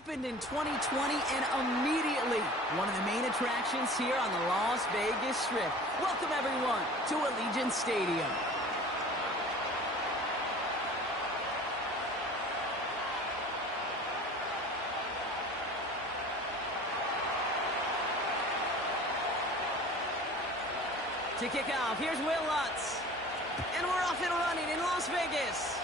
opened in 2020 and immediately one of the main attractions here on the Las Vegas Strip. Welcome, everyone, to Allegiant Stadium. To kick off, here's Will Lutz. And we're off and running in Las Vegas.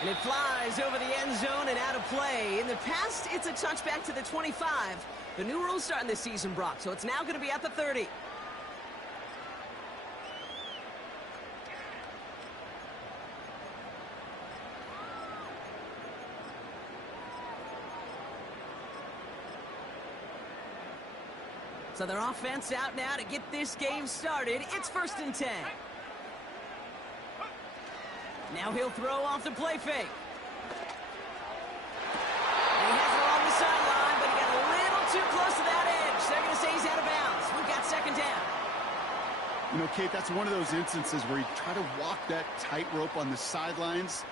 And it flies over the end zone and out of play. In the past, it's a touchback to the 25. The new rules starting this season, Brock, so it's now going to be at the 30. So their offense out now to get this game started. It's 1st and 10. Now he'll throw off the play fake. And he has it along the sideline, but he got a little too close to that edge. They're going to say he's out of bounds. We've got 2nd down. You know, Kate, that's one of those instances where you try to walk that tightrope on the sidelines.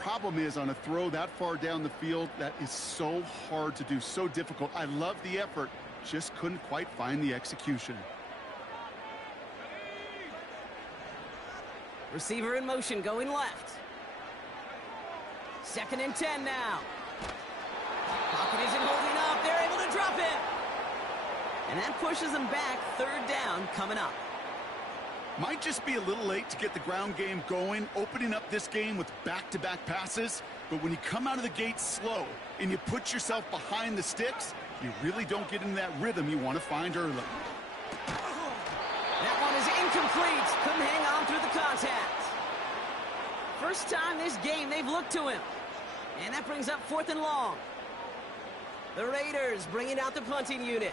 Problem is, on a throw that far down the field, that is so hard to do, so difficult. I love the effort. Just couldn't quite find the execution. Receiver in motion, going left. 2nd and 10 now. Pocket isn't holding up. They're able to drop him. And that pushes them back. 3rd down coming up. Might just be a little late to get the ground game going, opening up this game with back-to-back passes. But when you come out of the gate slow and you put yourself behind the sticks, you really don't get into that rhythm you want to find early. That one is incomplete. Couldn't hang on through the contact. First time this game they've looked to him. And that brings up 4th and long. The Raiders bringing out the punting unit.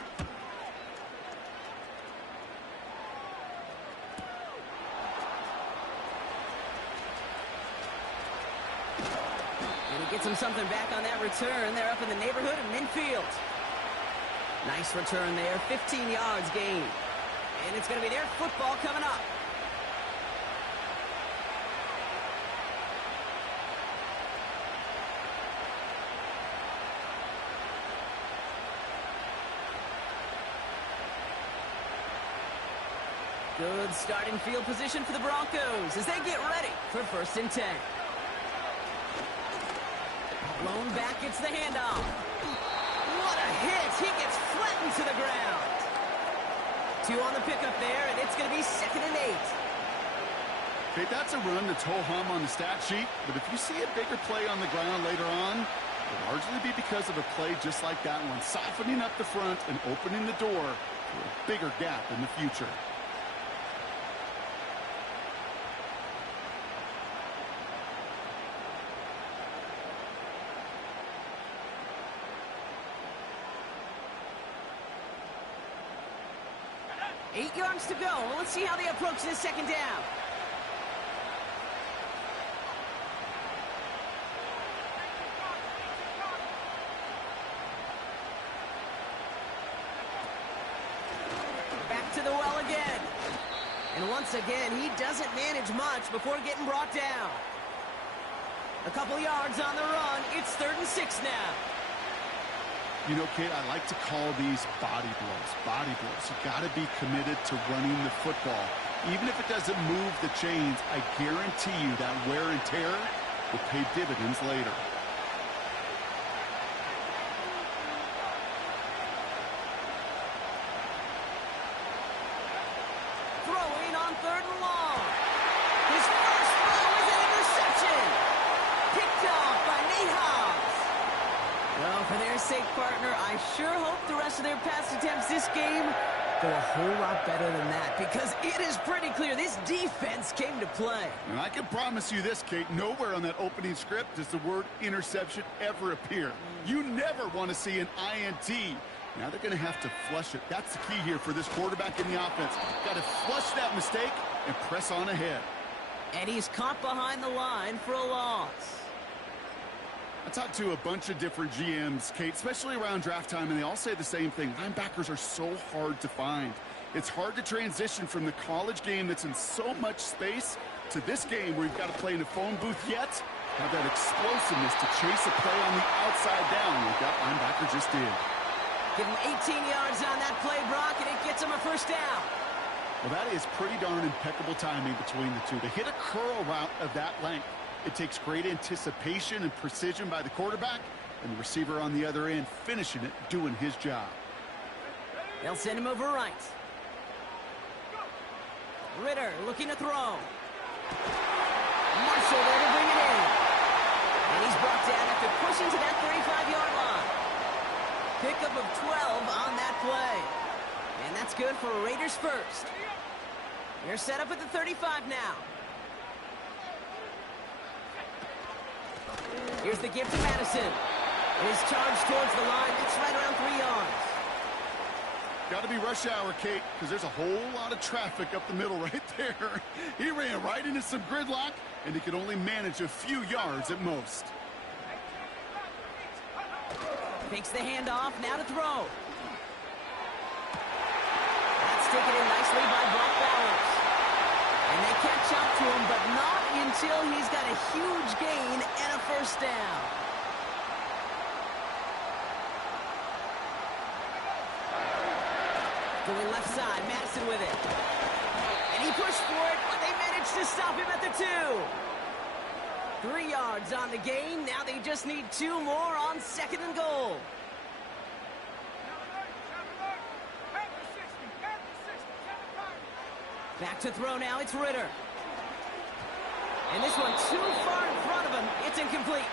And he gets him something back on that return. They're up in the neighborhood of midfield. Nice return there, 15 yards gain. And it's going to be their football coming up. Good starting field position for the Broncos as they get ready for 1st and 10. Blown back, gets the handoff. What a hit! He gets flattened to the ground. 2 on the pickup there, and it's going to be 2nd and 8. Okay, that's a run that's ho-hum on the stat sheet, but if you see a bigger play on the ground later on, it'll largely be because of a play just like that one, softening up the front and opening the door for a bigger gap in the future. Eight yards to go. Well, let's see how they approach this 2nd down. Back to the well again. And once again, he doesn't manage much before getting brought down. A couple yards on the run. It's 3rd and 6 now. You know, Kate, I like to call these body blows. Body blows. You got to be committed to running the football. Even if it doesn't move the chains, I guarantee you that wear and tear will pay dividends later. Throwing on 3rd and long. His first throw is an interception. Picked off by Nate Hobbs. Well, for their sake, partner, I sure hope the rest of their pass attempts this game go a whole lot better than that, because it is pretty clear this defense came to play. And I can promise you this, Kate, nowhere on that opening script does the word interception ever appear. You never want to see an INT. Now they're going to have to flush it. That's the key here for this quarterback in the offense. Got to flush that mistake and press on ahead. And he's caught behind the line for a loss. I talked to a bunch of different GMs, Kate, especially around draft time, and they all say the same thing. Linebackers are so hard to find. It's hard to transition from the college game that's in so much space to this game where you've got to play in a phone booth yet Have that explosiveness to chase a play on the outside down like that linebacker just did. Give him 18 yards on that play, Brock, and it gets him a first down. Well, that is pretty darn impeccable timing between the two. To hit a curl route of that length, it takes great anticipation and precision by the quarterback, and the receiver on the other end finishing it, doing his job. They'll send him over right. Ritter looking to throw. Marshall there to bring it in. And he's brought down after pushing to that 35-yard line. Pickup of 12 on that play. And that's good for Raiders first. They're set up at the 35 now. Here's the give to Madison. And his charge towards the line. It's right around 3 yards. Got to be rush hour, Kate, because there's a whole lot of traffic up the middle right there. He ran right into some gridlock, and he could only manage a few yards at most. Takes the handoff, now to throw. That's taken in nicely by Brock Bowers. And they catch up to him, but not until he's got a huge gain and a first down. Going left side, Madison with it. And he pushed for it, but they managed to stop him at the 2. 3 yards on the gain. Now they just need 2 more on 2nd and goal. Back to throw now, it's Ritter. And this one too far in front of him. It's incomplete.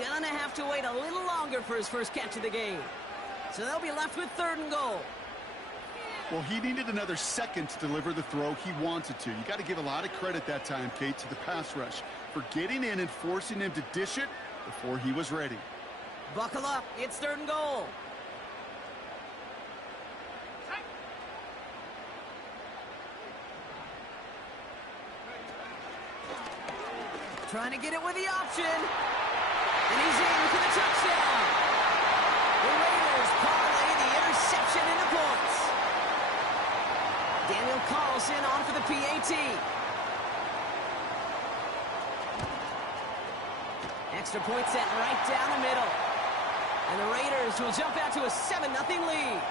Gonna have to wait a little longer for his first catch of the game. So they'll be left with 3rd and goal. Well, he needed another second to deliver the throw he wanted to. You got to give a lot of credit that time, Kate, to the pass rush for getting in and forcing him to dish it before he was ready. Buckle up. It's 3rd and goal. Trying to get it with the option. And he's in for the touchdown. The Raiders parlay the interception into points. Daniel Carlson on for the PAT. Extra point set right down the middle. And the Raiders will jump out to a 7-0 lead.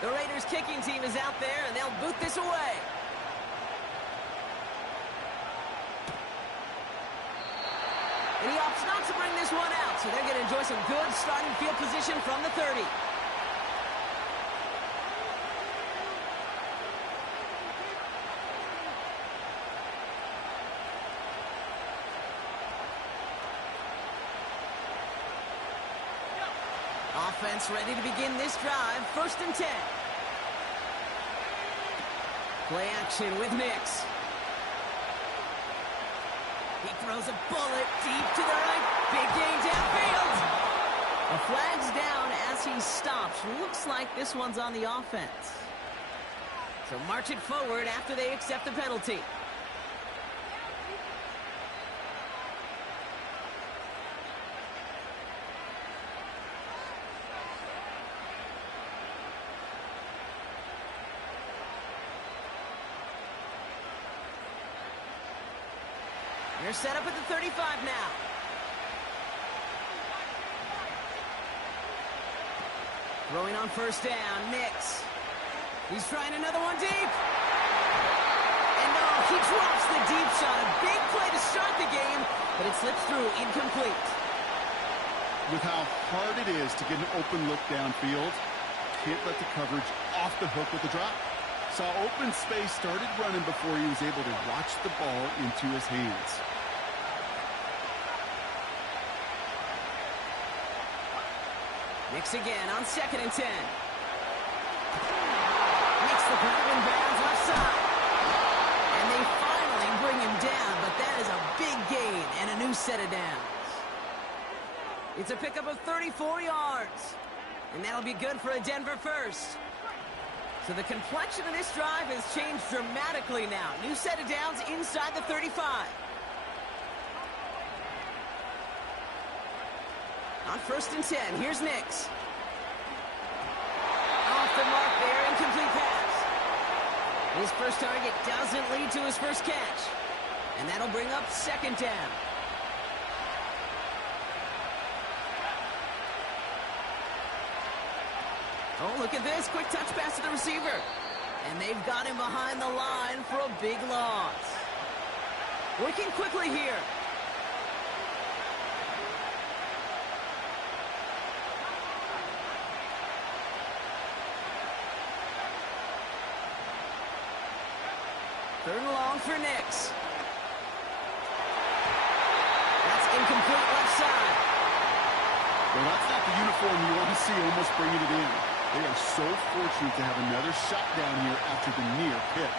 The Raiders kicking team is out there, and they'll boot this away. And he opts not to bring this one out, so they're going to enjoy some good starting field position from the 30. Offense ready to begin this drive. 1st and 10. Play action with Nix. He throws a bullet deep to the right. Big gain downfield. A flag's down as he stops. Looks like this one's on the offense. So march it forward after they accept the penalty. They're set up at the 35 now. Throwing on 1st down, Nix. He's trying another one deep. And no, he drops the deep shot. A big play to start the game, but it slips through incomplete. With how hard it is to get an open look downfield, can't let the coverage off the hook with the drop. Saw open space, started running before he was able to watch the ball into his hands. Nix again on 2nd and 10. Makes the grab and bounds left side. And they finally bring him down, but that is a big gain and a new set of downs. It's a pickup of 34 yards. And that'll be good for a Denver first. So the complexion of this drive has changed dramatically now. New set of downs inside the 35. On 1st and 10, here's Nix. Off the mark there, incomplete pass. His first target doesn't lead to his first catch. And that'll bring up second down. Oh, look at this. Quick touch pass to the receiver. And they've got him behind the line for a big loss. Working quickly here. Third and long for Nix. That's incomplete left side. Well, that's not the uniform you want to see almost bringing it in. They are so fortunate to have another shot down here after the near pick.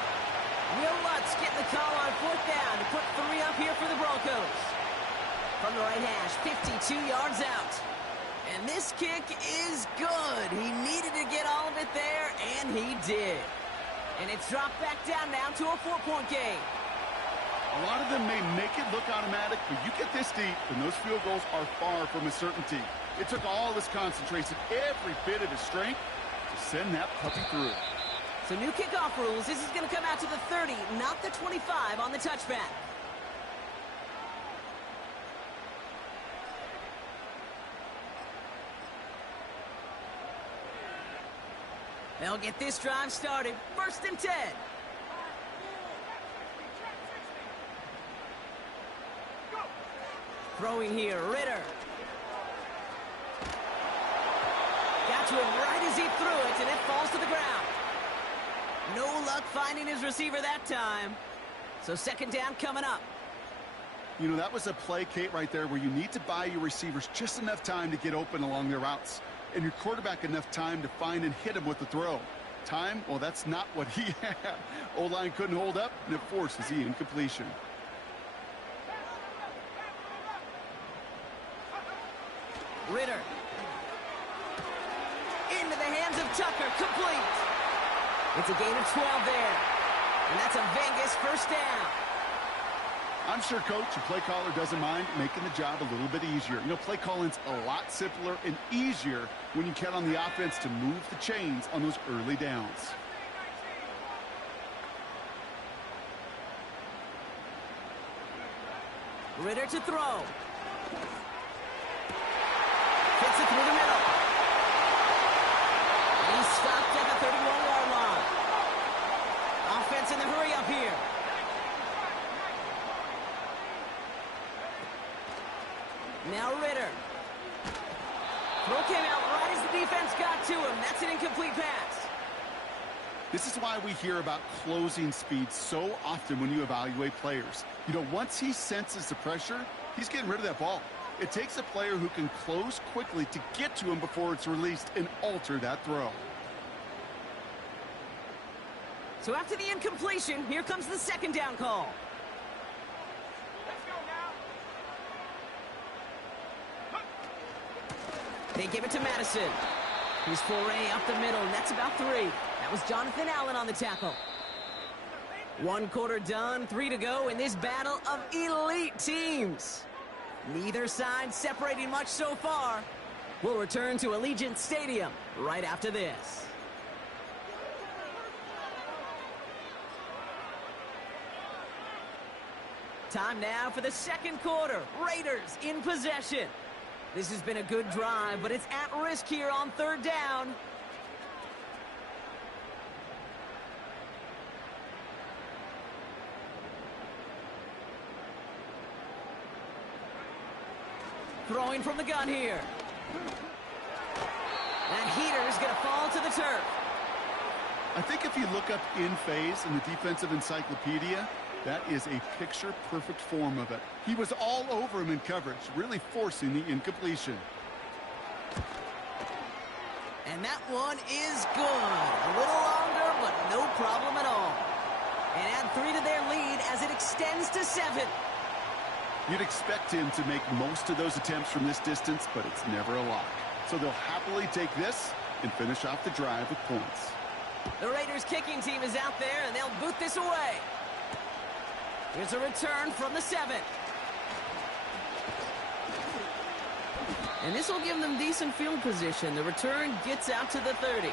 Will Lutz getting the call on fourth down to put 3 up here for the Broncos. From the right hash, 52 yards out. And this kick is good. He needed to get all of it there, and he did. And it's dropped back down now to a 4-point game. A lot of them may make it look automatic, but you get this deep, and those field goals are far from a certainty. It took all his concentration, every bit of his strength, to send that puppy through. So new kickoff rules. This is going to come out to the 30, not the 25 on the touchback. They'll get this drive started. First and 10. Throwing here, Ritter. Got to him right as he threw it, and it falls to the ground. No luck finding his receiver that time. So second down coming up. You know, that was a play, Kate, right there where you need to buy your receivers just enough time to get open along their routes. And your quarterback enough time to find and hit him with the throw. Time? Well, that's not what he had. O-line couldn't hold up, and it forces the incompletion. Ritter. Into the hands of Tucker. Complete. It's a gain of 12 there. And that's a Vegas first down. I'm sure coach and play caller doesn't mind making the job a little bit easier. You know, play calling's a lot simpler and easier when you count on the offense to move the chains on those early downs. Ritter to throw. Fits it through the middle. He's stopped at the 31-yard line. Offense in the hurry up here. Now Ritter. Throw came out right as the defense got to him. That's an incomplete pass. This is why we hear about closing speed so often when you evaluate players. You know, once he senses the pressure, he's getting rid of that ball. It takes a player who can close quickly to get to him before it's released and alter that throw. So after the incompletion, here comes the second down call. They give it to Madison. His foray up the middle, and that's about 3. That was Jonathan Allen on the tackle. 1 quarter done, 3 to go in this battle of elite teams. Neither side separating much so far. We'll return to Allegiant Stadium right after this. Time now for the second quarter. Raiders in possession. This has been a good drive, but it's at risk here on third down. Throwing from the gun here. That heater is going to fall to the turf. I think if you look up in phase in the defensive encyclopedia, that is a picture-perfect form of it. He was all over him in coverage, really forcing the incompletion. And that one is good. A little longer, but no problem at all. And add 3 to their lead as it extends to 7. You'd expect him to make most of those attempts from this distance, but it's never a lock. So they'll happily take this and finish off the drive with points. The Raiders kicking team is out there, and they'll boot this away. Here's a return from the 7. And this will give them decent field position. The return gets out to the 30.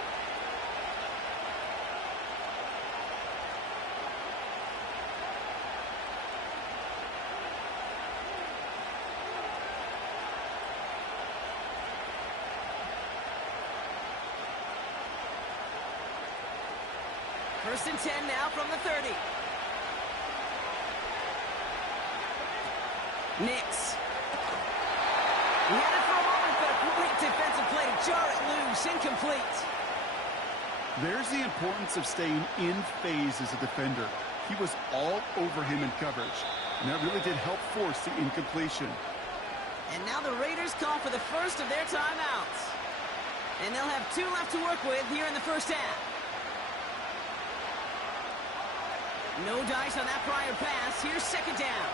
First and 10 now from the 30. Nix. He had it for a moment, but a great defensive play to jar it loose. Incomplete. There's the importance of staying in phase as a defender. He was all over him in coverage, and that really did help force the incompletion. And now the Raiders call for the first of their timeouts. And they'll have 2 left to work with here in the first half. No dice on that prior pass. Here's second down.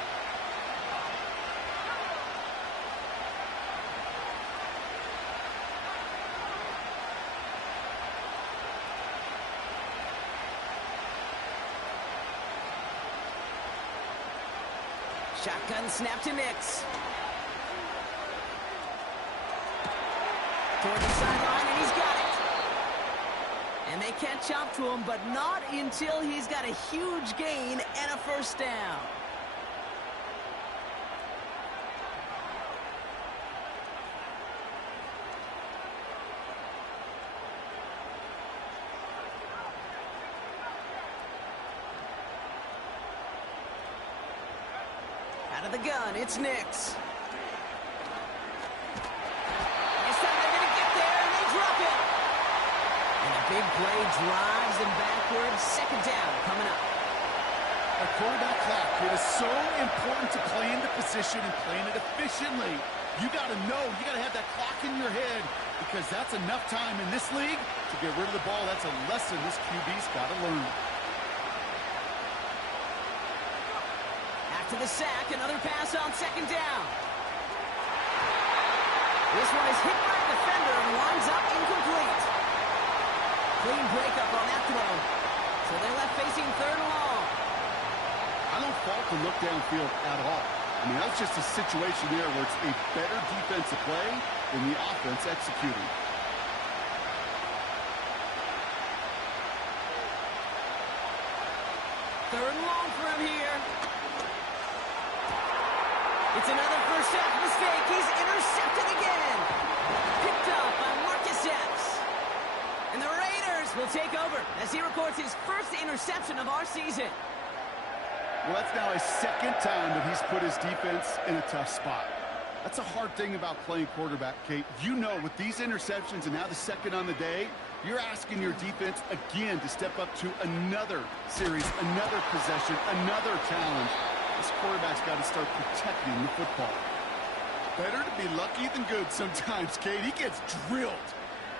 Shotgun snap to Nix. Toward the sideline, and he's got it. And they catch up to him, but not until he's got a huge gain and a first down. Out of the gun, it's Nix. Big play drives them backwards. Second down coming up. A quarterback clock. It is so important to play into position and playing it efficiently. You got to know, you got to have that clock in your head because that's enough time in this league to get rid of the ball. That's a lesson this QB's got to learn. After the sack, another pass on second down. This one is hit by a defender and winds up incomplete. Clean breakup on that throw. So they're left facing third and long. I don't fault the look downfield at all. I mean, that's just a situation there where it's a better defensive play than the offense executing. Third and long for him here. It's another first half mistake. He's intercepted again. Picked up by Marcus Epps. And the Raiders will take over as he records his first interception of our season. Well, that's now his second time that he's put his defense in a tough spot. That's a hard thing about playing quarterback, Kate. You know, with these interceptions and now the second on the day, you're asking your defense again to step up to another series, another possession, another challenge. This quarterback's got to start protecting the football. Better to be lucky than good sometimes, Kate. He gets drilled.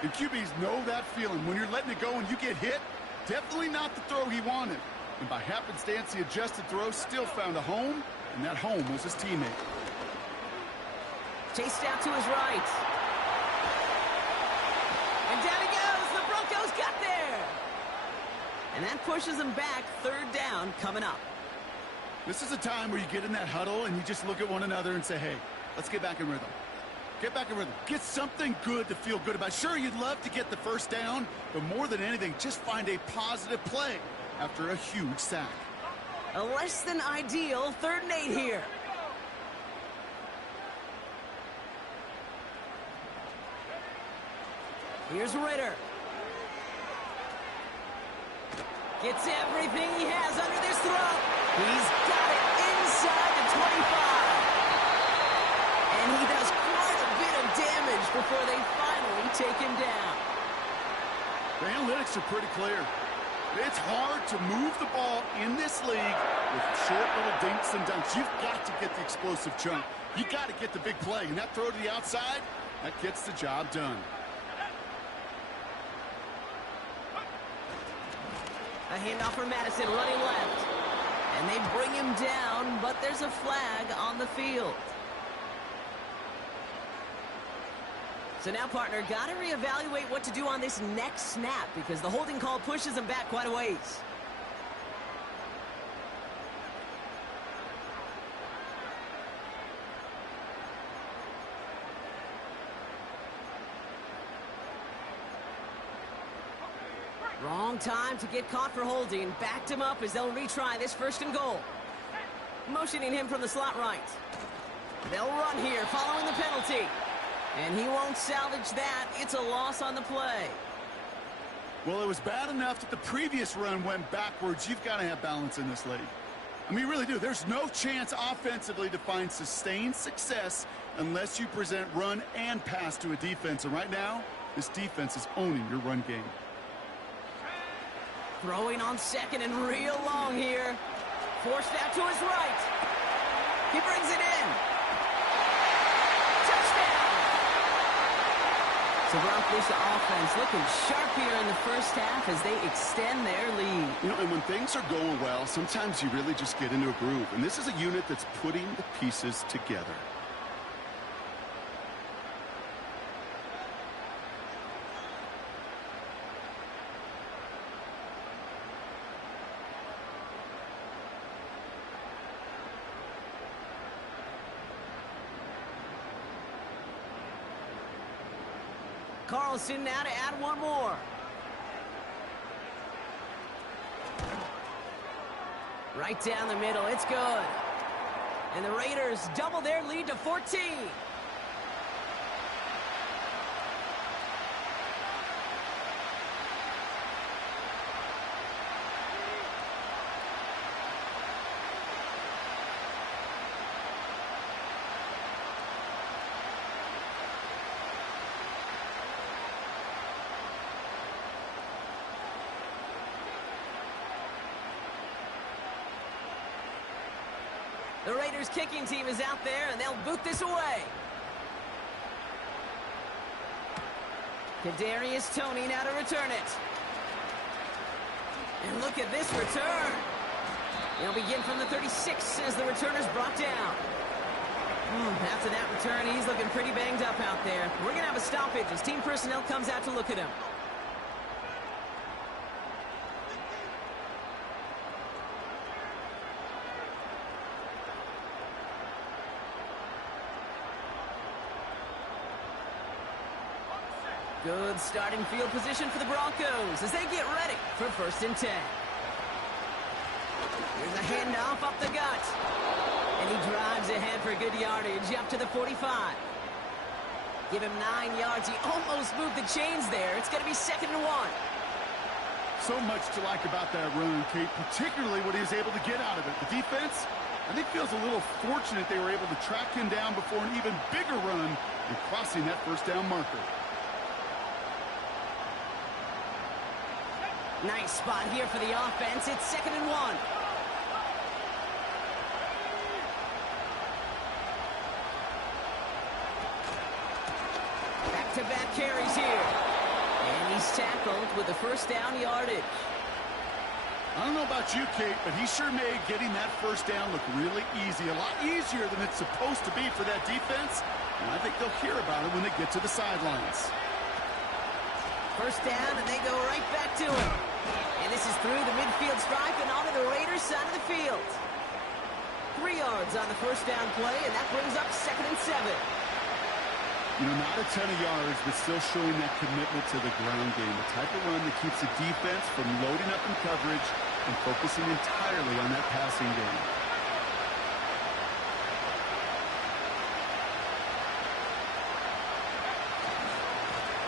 And QBs know that feeling. When you're letting it go and you get hit, definitely not the throw he wanted. And by happenstance, the adjusted throw still found a home, and that home was his teammate. Chased out to his right. And down he goes. The Broncos got there. And that pushes them back. Third down coming up. This is a time where you get in that huddle and you just look at one another and say, hey, let's get back in rhythm. Get back in rhythm. Get something good to feel good about. Sure, you'd love to get the first down, but more than anything, just find a positive play after a huge sack. A less than ideal 3rd and 8 here. Here's Ritter. Gets everything he has under this throw. He's got it inside the 25. And he does quite a bit of damage before they finally take him down. The analytics are pretty clear. It's hard to move the ball in this league with short little dinks and dunks. You've got to get the explosive chunk. You got to get the big play. And that throw to the outside, that gets the job done. A handoff for Madison running left. And they bring him down, but there's a flag on the field. So now, partner, got to reevaluate what to do on this next snap because the holding call pushes him back quite a ways. Wrong time to get caught for holding. Backed him up as they'll retry this 1st and goal. Motioning him from the slot right. They'll run here following the penalty. And he won't salvage that. It's a loss on the play. Well, it was bad enough that the previous run went backwards. You've got to have balance in this league. I mean, you really do. There's no chance offensively to find sustained success unless you present run and pass to a defense. And right now, this defense is owning your run game. Throwing on second and real long here. Forced out to his right. He brings it in. Touchdown! So Broncos offense looking sharp here in the first half as they extend their lead. You know, and when things are going well, sometimes you really just get into a groove. And this is a unit that's putting the pieces together. Carlson now to add one more. Right down the middle, it's good. And the Raiders double their lead to 14. The Raiders kicking team is out there, and they'll boot this away. Kadarius Toney now to return it. And look at this return. They'll begin from the 36 as the returner's brought down. After that return, he's looking pretty banged up out there. We're going to have a stoppage as team personnel comes out to look at him. Good starting field position for the Broncos as they get ready for 1st and 10. Here's a handoff up the gut. And he drives ahead for good yardage up to the 45. Give him 9 yards. He almost moved the chains there. It's going to be 2nd and 1. So much to like about that run, Kate, particularly what he was able to get out of it. The defense, I think, feels a little fortunate they were able to track him down before an even bigger run and crossing that 1st down marker. Nice spot here for the offense. It's 2nd and 1. Back-to-back carries here. And he's tackled with the 1st down yardage. I don't know about you, Kate, but he sure made getting that 1st down look really easy. A lot easier than it's supposed to be for that defense. And I think they'll hear about it when they get to the sidelines. 1st down, and they go right back to him. And this is through the midfield stripe and onto the Raiders' side of the field. 3 yards on the 1st down play, and that brings up 2nd and 7. You know, not a ton of yards, but still showing that commitment to the ground game. The type of run that keeps the defense from loading up in coverage and focusing entirely on that passing game.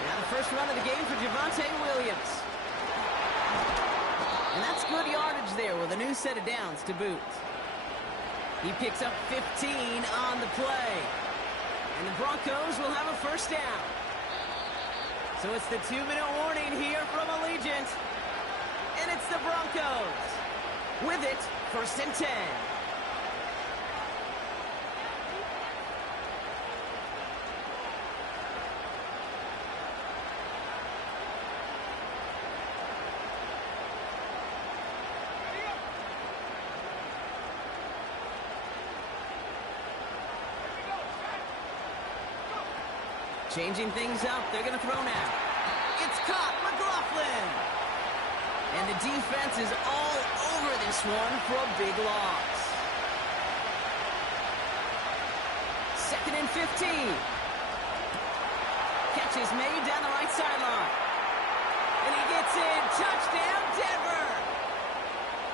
Now the first run of the game for Javonte Williams. And that's good yardage there with a new set of downs to boot. He picks up 15 on the play. And the Broncos will have a 1st down. So it's the 2-minute warning here from Allegiant. And it's the Broncos. With it, 1st and 10. Changing things up. They're going to throw now. It's caught. McLaughlin. And the defense is all over this one for a big loss. 2nd and 15. Catch is made down the right sideline. And he gets in. Touchdown, Denver.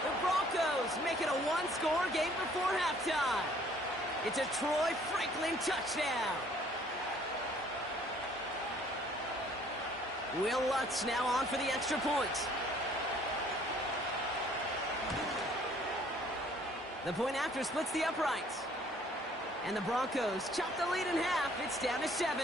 The Broncos make it a 1-score game before halftime. It's a Troy Franklin touchdown. Will Lutz now on for the extra point. The point after splits the uprights. And the Broncos chop the lead in half. It's down to 7.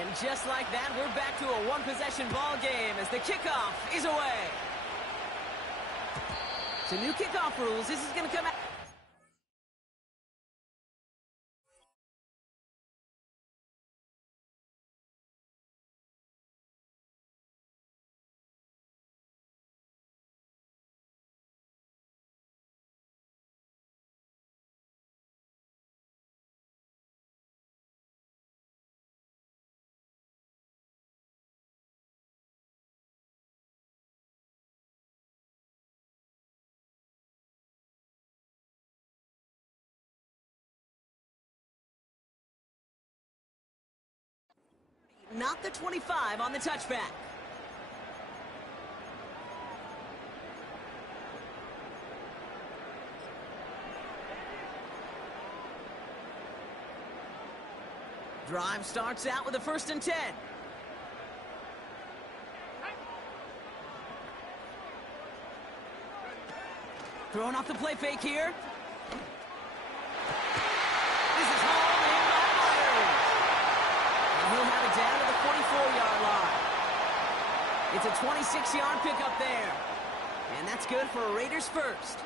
And just like that, we're back to a one-possession ball game as the kickoff is away. So new kickoff rules. This is going to come out. Not the 25 on the touchback. Drive starts out with a 1st and 10. Throwing off the play fake here. This is hauled in by Myers. And he'll have it down to the 44-yard line. It's a 26-yard pickup there. And that's good for a Raiders first.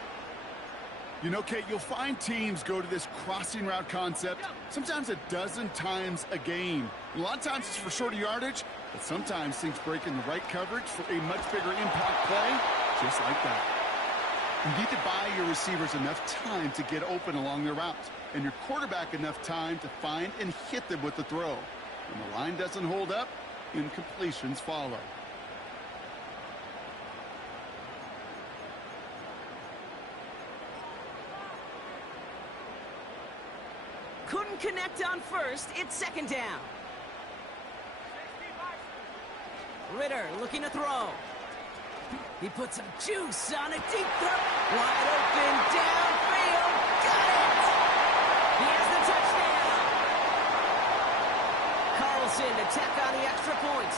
You know, Kate, you'll find teams go to this crossing route concept sometimes a dozen times a game. A lot of times it's for shorter yardage, but sometimes things break in the right coverage for a much bigger impact play, just like that. You need to buy your receivers enough time to get open along their route, and your quarterback enough time to find and hit them with the throw. When the line doesn't hold up, incompletions follow. Couldn't connect on first. It's 2nd down. Ritter looking to throw. He puts some juice on a deep throw. Wide open downfield. Got it! He has the touchdown. Carlson to tack on the extra point.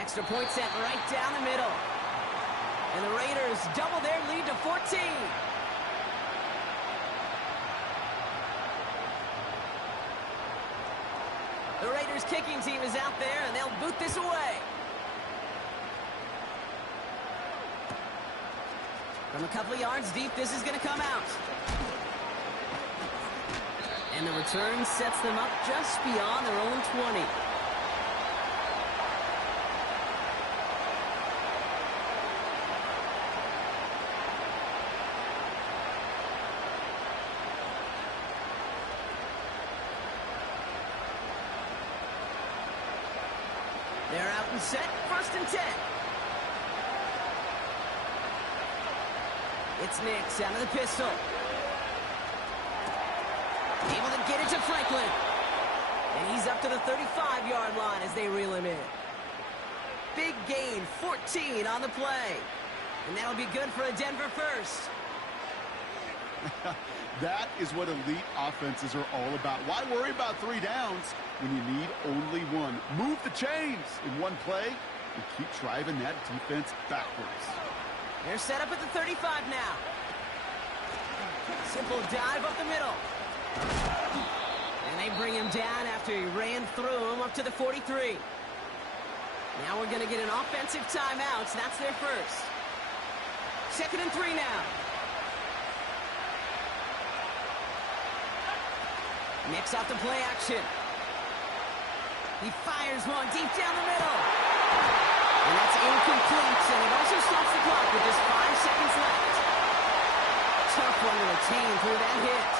Extra point sent right down the middle. And the Raiders double their lead to 14. The Raiders kicking team is out there, and they'll boot this away. From a couple of yards deep, this is going to come out. And the return sets them up just beyond their own 20. They're out and set, 1st and 10. It's Nix out of the pistol. Able to get it to Franklin. And he's up to the 35-yard line as they reel him in. Big gain, 14 on the play. And that'll be good for a Denver first. That is what elite offenses are all about. Why worry about 3 downs when you need only 1? Move the chains in one play and keep driving that defense backwards. They're set up at the 35 now. Simple dive up the middle. And they bring him down after he ran through him up to the 43. Now we're going to get an offensive timeout, so that's their first. 2nd and 3 now. Nix off the play action. He fires one deep down the middle. And that's incomplete, and it also stops the clock with just 5 seconds left. Tough one to retain through that hit.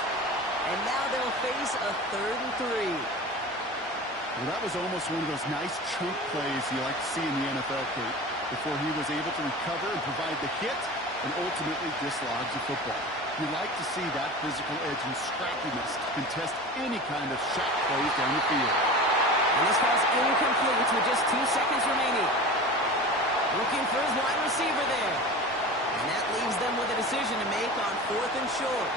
And now they'll face a 3rd and 3. Well, that was almost one of those nice chunk plays you like to see in the NFL, Kate, before he was able to recover and provide the hit and ultimately dislodge the football. You like to see that physical edge and scrappiness to contest any kind of shot plays down the field. And this ball's incomplete with just 2 seconds remaining. Looking for his wide receiver there. And that leaves them with a decision to make on 4th and short.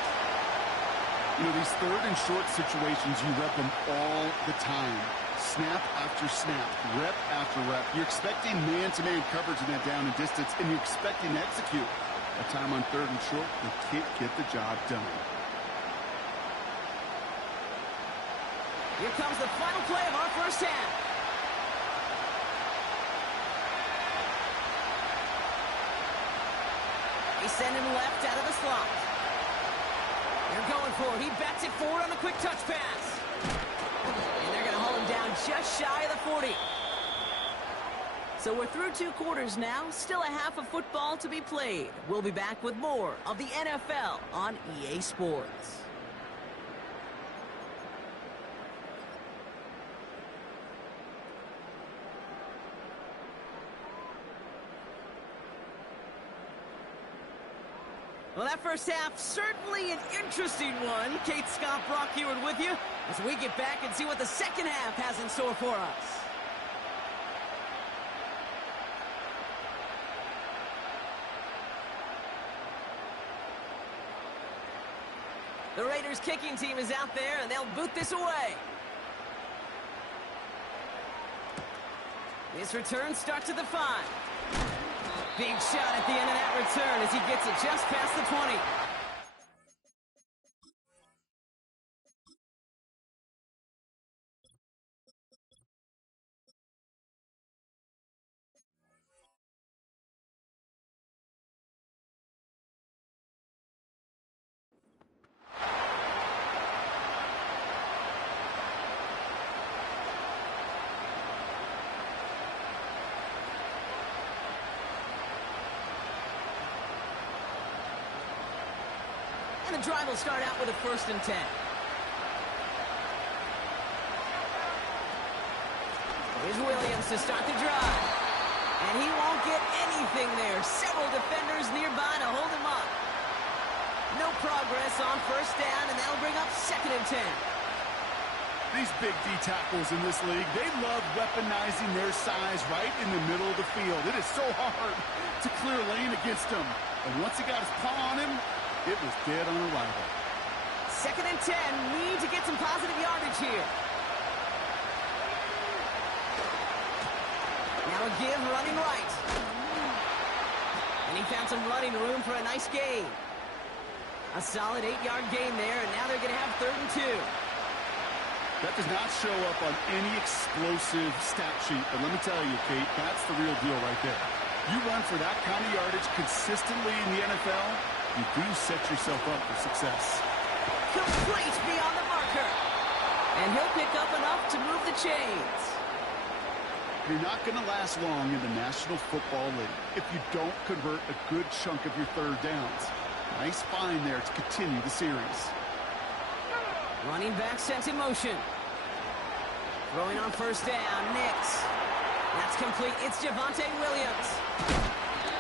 You know, these 3rd and short situations, you rep them all the time. Snap after snap, rep after rep. You're expecting man-to-man coverage in that down and distance, and you're expecting to execute. A time on 3rd and short, they can't get the job done. Here comes the final play of our first half. They send him left out of the slot. They're going for it. He bats it forward on the quick touch pass. And they're going to haul him down just shy of the 40. So we're through 2 quarters now. Still a half of football to be played. We'll be back with more of the NFL on EA Sports. Well, that first half, certainly an interesting one. Kate Scott, Brock Heward with you as we get back and see what the second half has in store for us. The Raiders kicking team is out there, and they'll boot this away. This return starts at the 5. Big shot at the end of that return as he gets it just past the 20. And the drive will start out with a 1st and 10. Here's Williams to start the drive. And he won't get anything there. Several defenders nearby to hold him up. No progress on 1st down, and that'll bring up 2nd and 10. These big D tackles in this league, they love weaponizing their size right in the middle of the field. It is so hard to clear lane against him. And once he got his paw on him, it was dead on arrival. 2nd and 10. Need to get some positive yardage here. Now a give running right. And he found some running room for a nice gain. A solid 8-yard gain there, and now they're going to have 3rd and 2. That does not show up on any explosive stat sheet, but let me tell you, Kate, that's the real deal right there. You run for that kind of yardage consistently in the NFL, you do set yourself up for success. Complete beyond the marker. And he'll pick up enough to move the chains. You're not going to last long in the National Football League if you don't convert a good chunk of your 3rd downs. Nice find there to continue the series. Running back sent in motion. Throwing on 1st down, Nix. That's complete. It's Javonte Williams.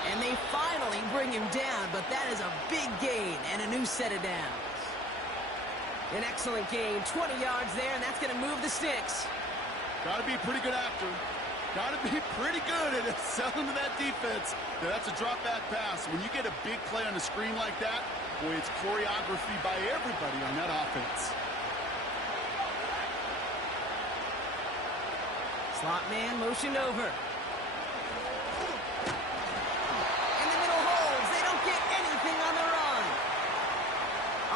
And they finally bring him down, but that is a big gain and a new set of downs. An excellent gain, 20 yards there, and that's going to move the sticks. Got to be a pretty good actor. Got to be pretty good at selling to that defense. That's a drop-back pass. When you get a big play on the screen like that, boy, it's choreography by everybody on that offense. Slot man motioned over. In the middle holes, they don't get anything on the run.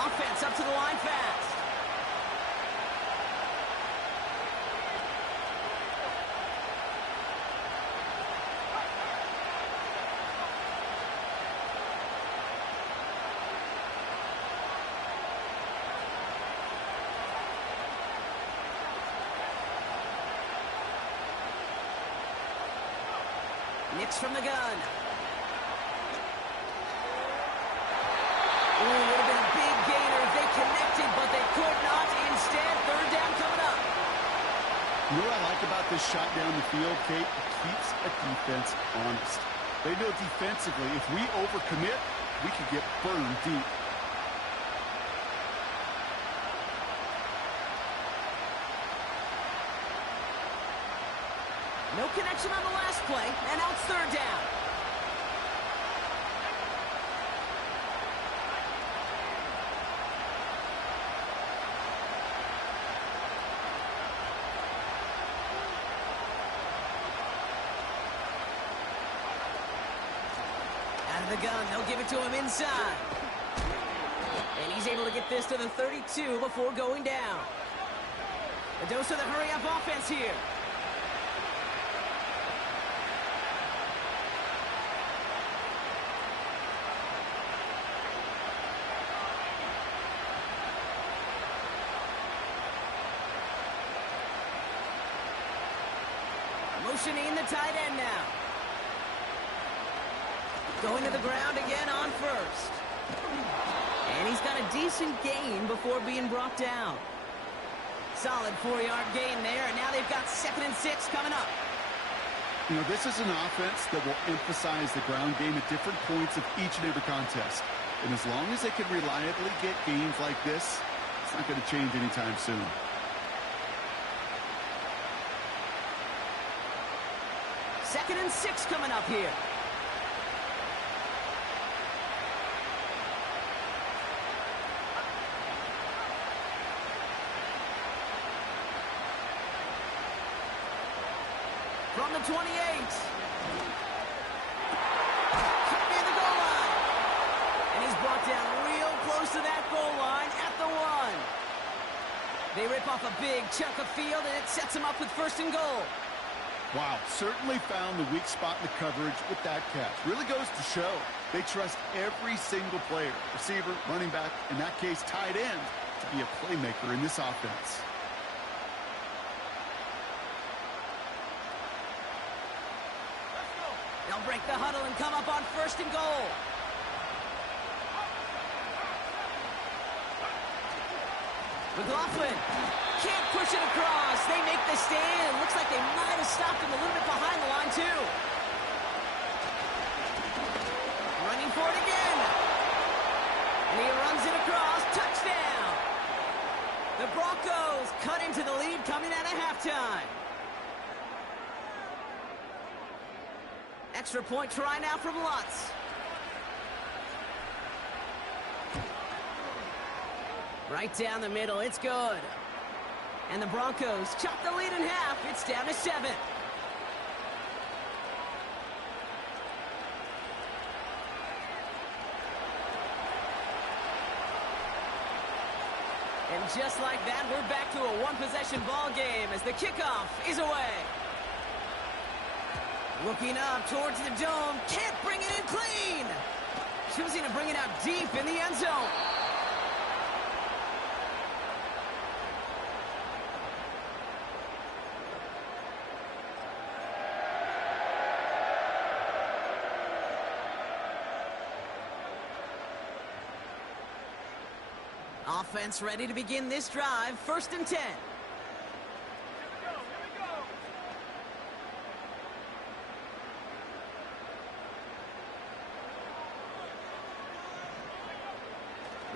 Offense up to the line fast. Nix from the gun. Ooh, would have been a big gainer if they connected, but they could not. Instead, 3rd down coming up. You know what I like about this shot down the field, Kate? It keeps a defense honest. They know defensively, if we overcommit, we could get burned deep. No connection on the last play, and now it's third down. Out of the gun, they'll give it to him inside. And he's able to get this to the 32 before going down. A dose of the hurry-up offense here. Motioning the tight end now. Going to the ground again on first. And he's got a decent gain before being brought down. Solid 4-yard gain there, and now they've got 2nd and 6 coming up. You know, this is an offense that will emphasize the ground game at different points of each and every contest. And as long as they can reliably get gains like this, it's not going to change anytime soon. Second and 6 coming up here. From the 28. Near the goal line. And he's brought down real close to that goal line at the 1. They rip off a big chunk of field, and it sets him up with 1st and goal. Wow, certainly found the weak spot in the coverage with that catch. Really goes to show they trust every single player, receiver, running back, in that case, tight end, to be a playmaker in this offense. They'll break the huddle and come up on 1st and goal. McLaughlin can't push it across. They make the stand. It looks like they might have stopped him a little bit behind the line, too. Running for it again. And he runs it across. Touchdown. The Broncos cut into the lead coming out of halftime. Extra point try now from Lutz. Right down the middle, it's good. And the Broncos chop the lead in half. It's down to 7. And just like that, we're back to a one-possession ball game as the kickoff is away. Looking up towards the dome, can't bring it in clean. Choosing to bring it out deep in the end zone. Offense ready to begin this drive. 1st and 10.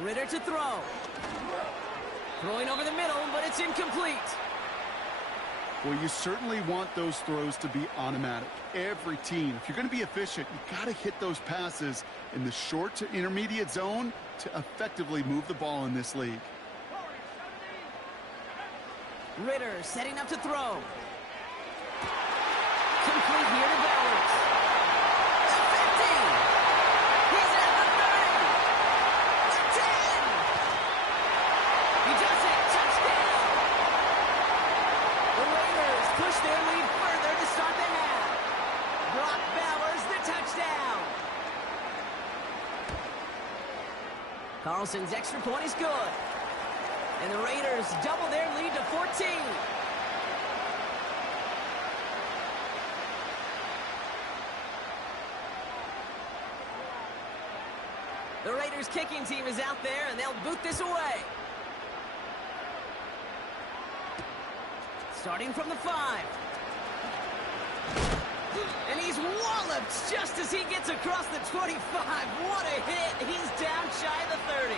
Ritter to throw. Throwing over the middle, but it's incomplete. Well, you certainly want those throws to be automatic. Every team, if you're going to be efficient, you got to hit those passes in the short to intermediate zone to effectively move the ball in this league. Ritter setting up to throw. Complete here to Bowers. The 50. He's at the 30. The 10. He does it. Touchdown. The Raiders push their lead further to start the half. Brock Bowers, the touchdown. Carlson's extra point is good. And the Raiders double their lead to 14. The Raiders kicking team is out there, and they'll boot this away. Starting from the 5. And he's walloped just as he gets across the 25. What a hit. He's down shy of the 30.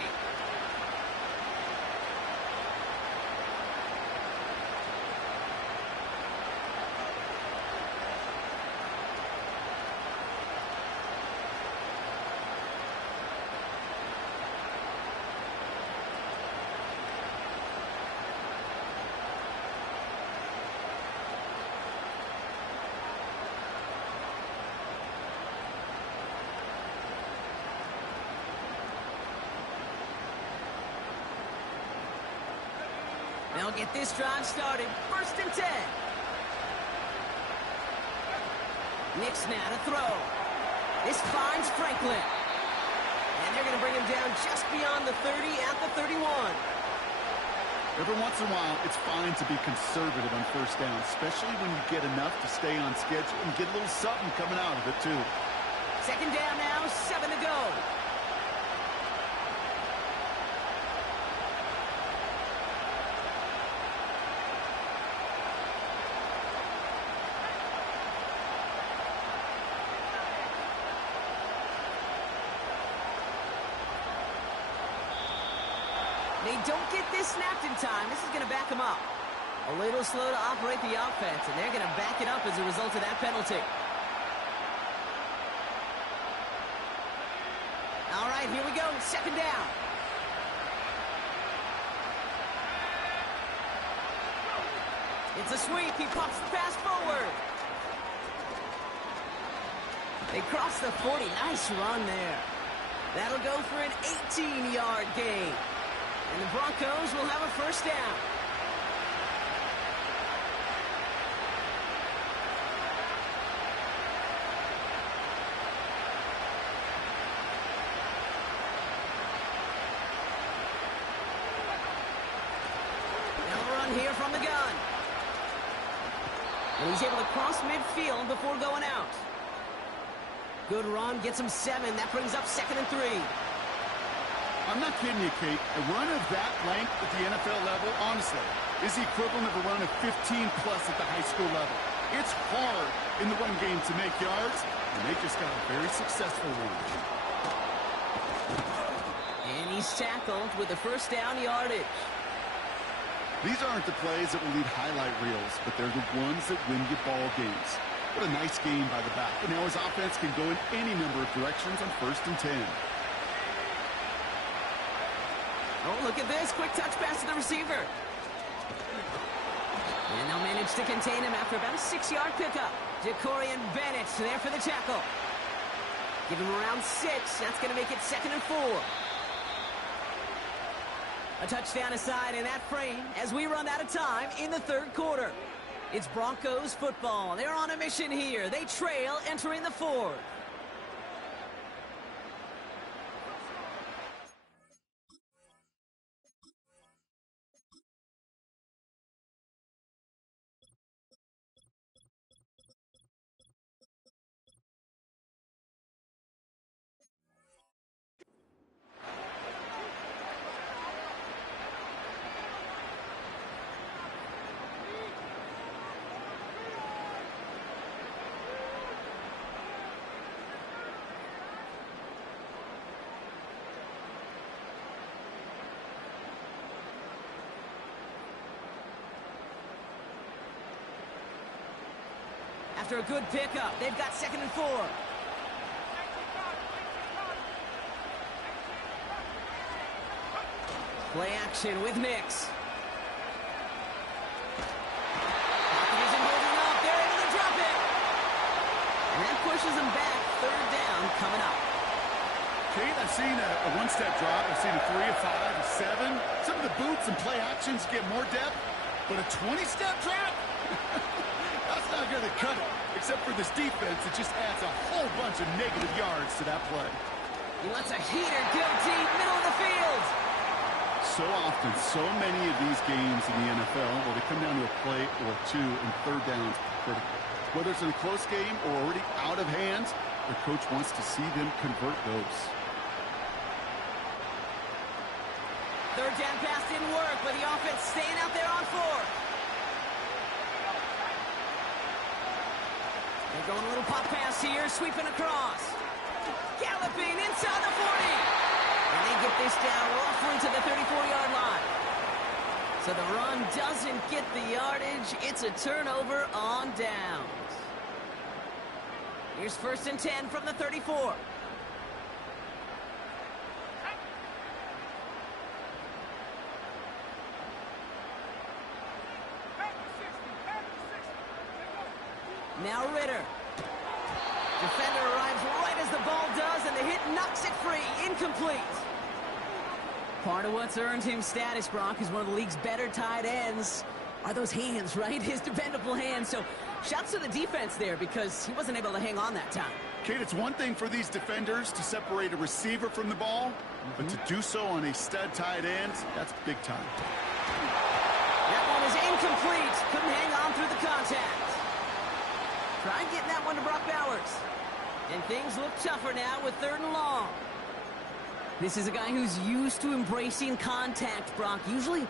They'll get this drive started. 1st and 10. Nix now to throw. This finds Franklin. And they're going to bring him down just beyond the 30 at the 31. Every once in a while, it's fine to be conservative on 1st down, especially when you get enough to stay on schedule and get a little something coming out of it, too. 2nd down now, 7 to go. They don't get this snapped in time. This is going to back them up. A little slow to operate the offense, and they're going to back it up as a result of that penalty. All right, here we go. 2nd down. It's a sweep. He pops the pass forward. They cross the 40. Nice run there. That'll go for an 18-yard gain. And the Broncos will have a 1st down. Now a run here from the gun. And he's able to cross midfield before going out. Good run, gets him 7. That brings up 2nd and 3. I'm not kidding you, Kate. A run of that length at the NFL level, honestly, is the equivalent of a run of 15-plus at the high school level. It's hard in the run game to make yards, and they just got a very successful one. And he's tackled with the 1st down yardage. These aren't the plays that will lead highlight reels, but they're the ones that win you ball games. What a nice game by the back. And now his offense can go in any number of directions on 1st and 10. Oh, look at this. Quick touch pass to the receiver. And they'll manage to contain him after about a 6-yard pickup. Jacorian Bennett there for the tackle. Give him around 6. That's going to make it 2nd and 4. A touchdown aside in that frame as we run out of time in the 3rd quarter. It's Broncos football. They're on a mission here. They trail entering the 4th. After a good pickup, they've got 2nd and 4. Play action with Nix. Pocket isn't holding up. They're able to drop it. And that pushes them back. 3rd down coming up. Kate, I've seen a one-step drop. I've seen a 3, a 5, a 7. Some of the boots and play actions get more depth, but a 20-step drop? That's not going to cut it, except for this defense that just adds a whole bunch of negative yards to that play. He lets a heater go deep, middle of the field. So often, so many of these games in the NFL, where they come down to a play or 2 and 3rd downs critical. Whether it's in a close game or already out of hand, the coach wants to see them convert those. 3rd down pass didn't work, but the offense staying out there on 4th. They're going a little pop pass here, sweeping across. Galloping inside the 40. And they get this down roughly to the 34-yard line. So the run doesn't get the yardage. It's a turnover on downs. Here's 1st and 10 from the 34. Now Ritter. Defender arrives right as the ball does, and the hit knocks it free. Incomplete. Part of what's earned him status, Brock, is one of the league's better tight ends. Are those hands, right? His dependable hands. So shouts to the defense there because he wasn't able to hang on that time. Kate, it's one thing for these defenders to separate a receiver from the ball, but to do so on a stud tight end, that's big time. That one is incomplete. Couldn't hang on through the contact. Tried getting that one to Brock Bowers. And things look tougher now with 3rd and long. This is a guy who's used to embracing contact, Brock. Usually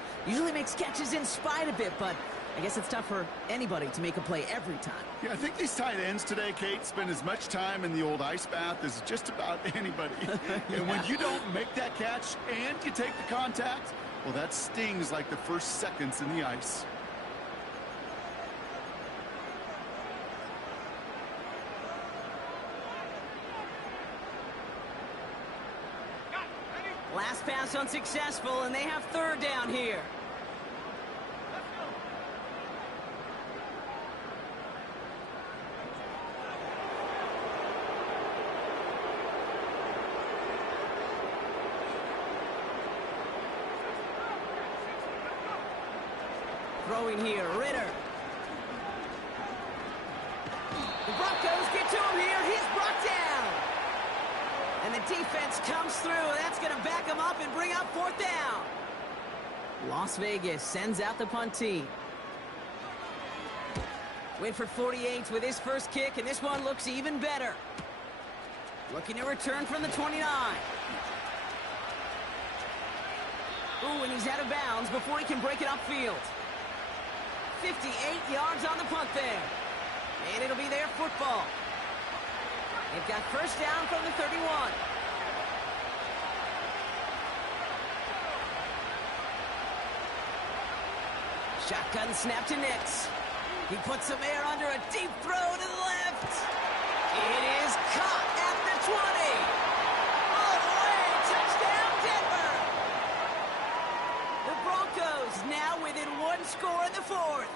makes catches in spite of it, but I guess it's tough for anybody to make a play every time. Yeah, I think these tight ends today, Kate, spend as much time in the old ice bath as just about anybody. Yeah. And when you don't make that catch and you take the contact, well, that stings like the first seconds in the ice. Last pass unsuccessful, and they have 3rd down here. Throwing here, Ritter. The Broncos get to him here. He's brought down. And the defense comes through. That's going to back him up and bring up 4th down. Las Vegas sends out the punt team. Went for 48 with his first kick, and this one looks even better. Looking to return from the 29. Ooh, and he's out of bounds before he can break it upfield. 58 yards on the punt there. And it'll be their football. They've got 1st down from the 31. Shotgun snap to Nix. He puts some air under a deep throw to the left. It is caught at the 20. All the way, touchdown Denver. The Broncos now within 1 score in the 4th.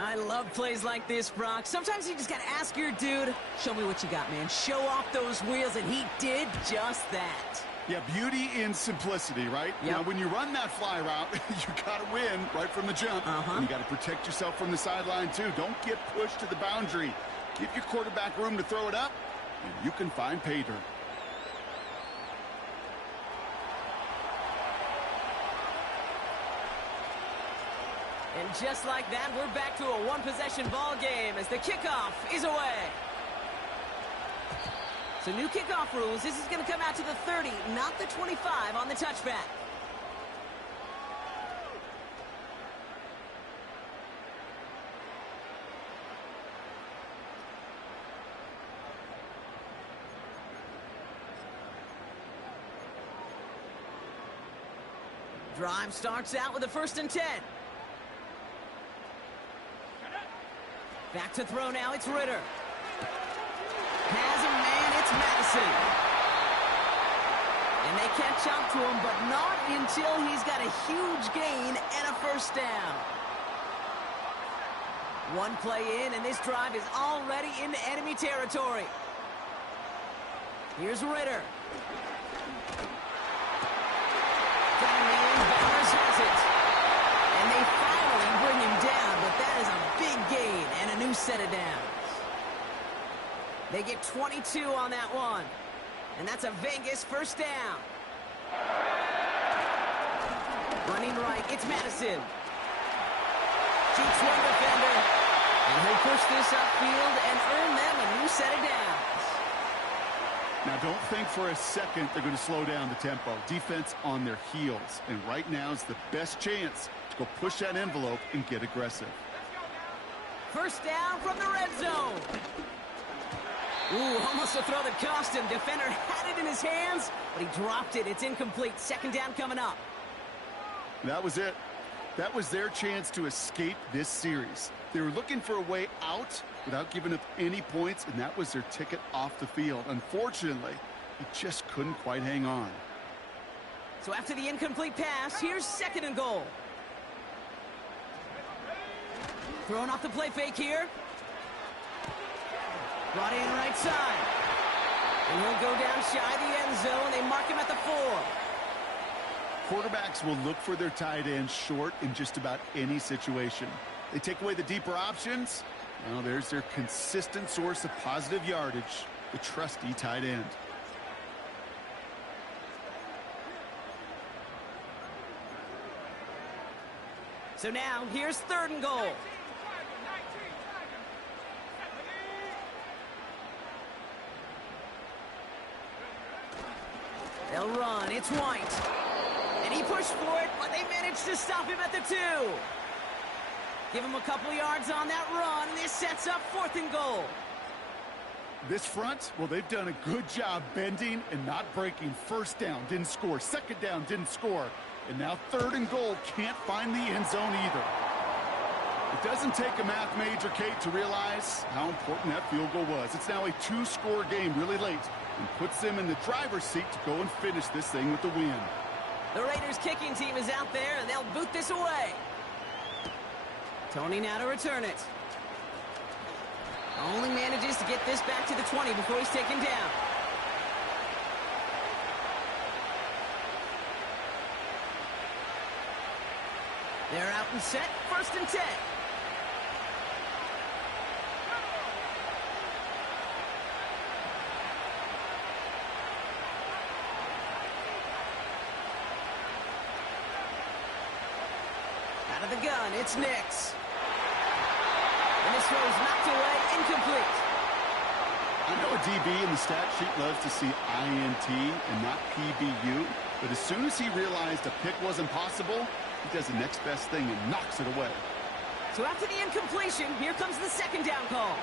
I love plays like this, Brock. Sometimes you just got to ask your dude, show me what you got, man. Show off those wheels, and he did just that. Yeah, beauty in simplicity, right? Yep. Now, when you run that fly route, you got to win right from the jump. And you got to protect yourself from the sideline, too. Don't get pushed to the boundary. Give your quarterback room to throw it up, and you can find pay dirt. And just like that, we're back to a one-possession ball game as the kickoff is away. So new kickoff rules. This is going to come out to the 30, not the 25 on the touchback. Drive starts out with a 1st and 10. Back to throw now, it's Ritter. Has a man, it's Madison. And they catch up to him, but not until he's got a huge gain and a 1st down. One play in, and this drive is already into enemy territory. Here's Ritter. Got him in, Bowers has it. And they finally bring him down, but that is a big gain and a new set of downs. They get 22 on that one. And that's a Vegas 1st down. Running right, it's Madison. Shoots one defender. And he'll push this upfield and earn them a new set of downs. Now, don't think for a second they're going to slow down the tempo. Defense on their heels. And right now is the best chance to go push that envelope and get aggressive. 1st down from the red zone. Ooh, almost a throw that cost him. Defender had it in his hands, but he dropped it. It's incomplete. 2nd down coming up. That was it. That was their chance to escape this series. They were looking for a way out without giving up any points, and that was their ticket off the field. Unfortunately, he just couldn't quite hang on. So after the incomplete pass, here's 2nd and goal. Throwing off the play fake here. Brought in right side. And he'll go down shy of the end zone. They mark him at the 4. Quarterbacks will look for their tight end short in just about any situation. They take away the deeper options. Now there's their consistent source of positive yardage, the trusty tight end. So now, here's 3rd and goal. They'll run. It's White. And he pushed for it, but they managed to stop him at the 2. Give him a couple yards on that run. This sets up 4th and goal. This front, well, they've done a good job bending and not breaking. 1st down, didn't score. 2nd down, didn't score. And now 3rd and goal, can't find the end zone either. It doesn't take a math major, Kate, to realize how important that field goal was. It's now a 2-score game really late and puts them in the driver's seat to go and finish this thing with the win. The Raiders kicking team is out there, and they'll boot this away. Tony now to return it. Only manages to get this back to the 20 before he's taken down. They're out and set. 1st and 10. Out of the gun, it's Nix. And this throw is knocked away, incomplete. I know a DB in the stat sheet loves to see INT and not PBU, but as soon as he realized a pick wasn't possible, he does the next best thing and knocks it away. So after the incompletion, here comes the 2nd down call.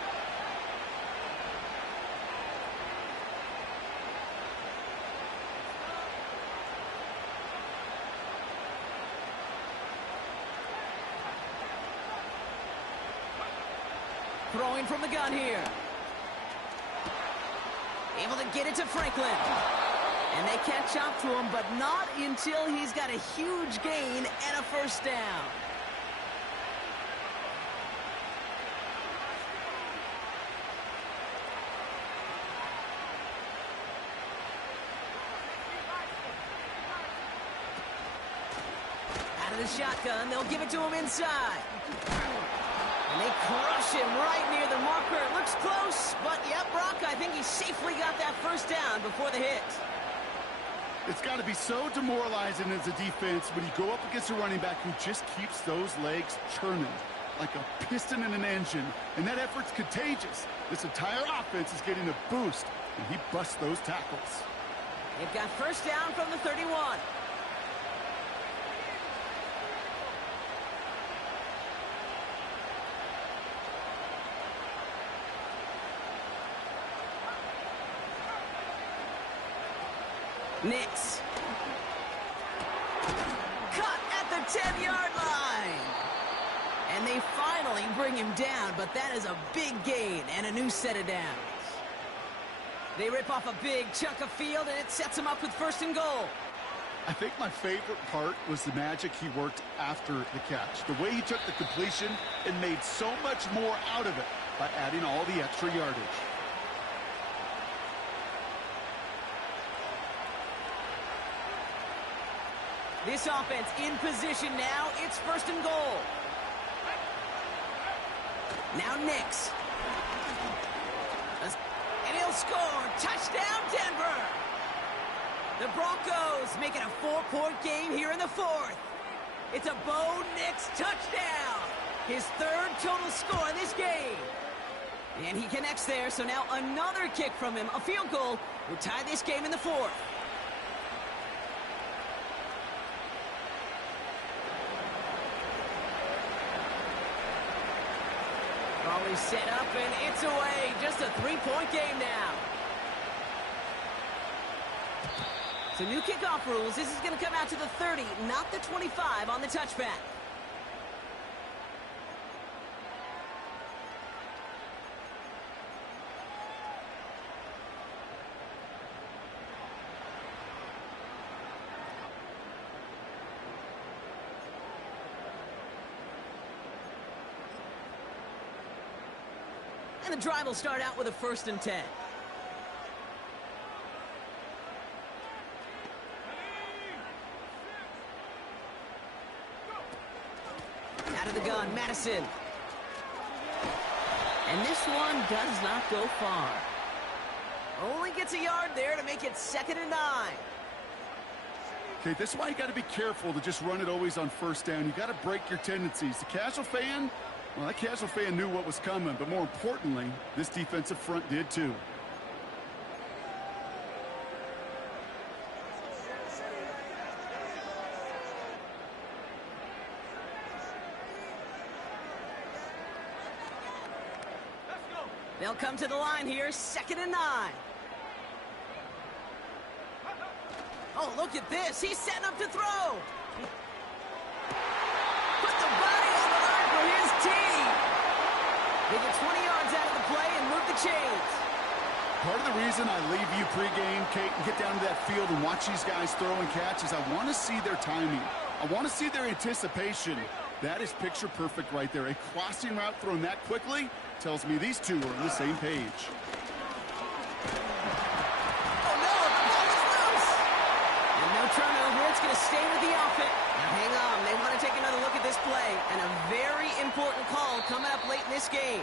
Throwing from the gun here. Able to get it to Franklin. And they catch up to him, but not until he's got a huge gain and a 1st down. Out of the shotgun, they'll give it to him inside. And they crush him right near the marker. It looks close, but yep, Brock, I think he safely got that 1st down before the hit. It's got to be so demoralizing as a defense when you go up against a running back who just keeps those legs churning like a piston in an engine, and that effort's contagious. This entire offense is getting a boost, and he busts those tackles. They've got 1st down from the 31. Nix. Cut at the 10-yard line. And they finally bring him down, but that is a big gain and a new set of downs. They rip off a big chunk of field, and it sets them up with 1st and goal. I think my favorite part was the magic he worked after the catch. The way he took the completion and made so much more out of it by adding all the extra yardage. This offense in position now. It's 1st and goal. Now Nix. And he'll score. Touchdown, Denver. The Broncos make it a 4-point game here in the 4th. It's a Bo Nix touchdown. His 3rd total score in this game. And he connects there, so now another kick from him. A field goal will tie this game in the 4th. Always set up, and it's away. Just a 3-point game now. So new kickoff rules. This is going to come out to the 30, not the 25 on the touchback. And the drive will start out with a 1st and 10. the gun, Madison. And this one does not go far. Only gets a yard there to make it 2nd and 9. Okay, this is why you got to be careful to just run it always on first down. You got to break your tendencies. The casual fan, well, that casual fan knew what was coming, but more importantly, this defensive front did too. They'll come to the line here, 2nd and 9. Oh, look at this. He's setting up to throw. Put the body on the line for his team. They get 20 yards out of the play and move the chains. Part of the reason I leave you pregame, Kate, and get down to that field and watch these guys throw and catch is I want to see their timing. I want to see their anticipation. That is picture perfect right there. A crossing route thrown that quickly tells me these two are on the same page. Oh, no, the ball is loose. And no turnover. It's going to stay with the offense. Now, hang on. They want to take another look at this play. And a very important call coming up late in this game.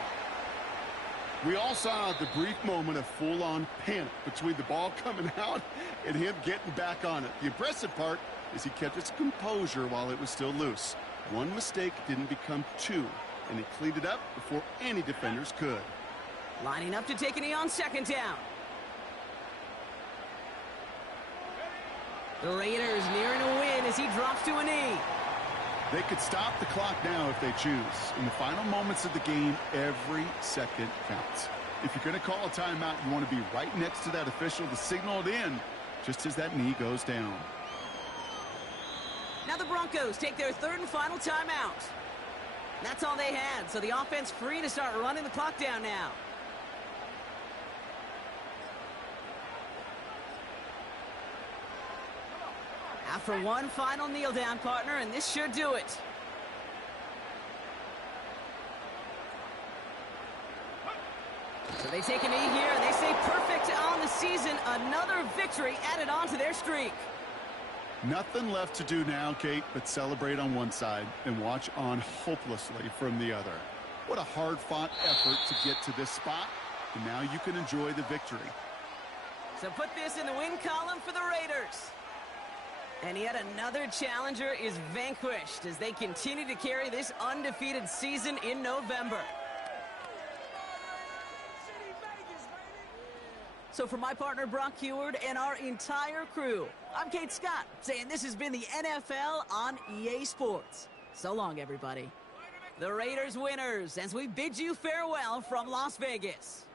We all saw the brief moment of full-on panic between the ball coming out and him getting back on it. The impressive part is he kept his composure while it was still loose. One mistake didn't become two, and he cleaned it up before any defenders could. Lining up to take a knee on 2nd down. The Raiders nearing a win as he drops to a knee. They could stop the clock now if they choose. In the final moments of the game, every second counts. If you're going to call a timeout, you want to be right next to that official to signal it in just as that knee goes down. Now the Broncos take their 3rd and final timeout. That's all they had, so the offense free to start running the clock down now. After one final kneel down, partner, and this should do it. So they take a knee here, and they stay perfect on the season. Another victory added on to their streak. Nothing left to do now, Kate, but celebrate on one side and watch on hopelessly from the other. What a hard-fought effort to get to this spot, and now you can enjoy the victory. So put this in the win column for the Raiders. And yet another challenger is vanquished as they continue to carry this undefeated season in November. So for my partner, Brock Heward, and our entire crew, I'm Kate Scott, saying this has been the NFL on EA Sports. So long, everybody. The Raiders winners as we bid you farewell from Las Vegas.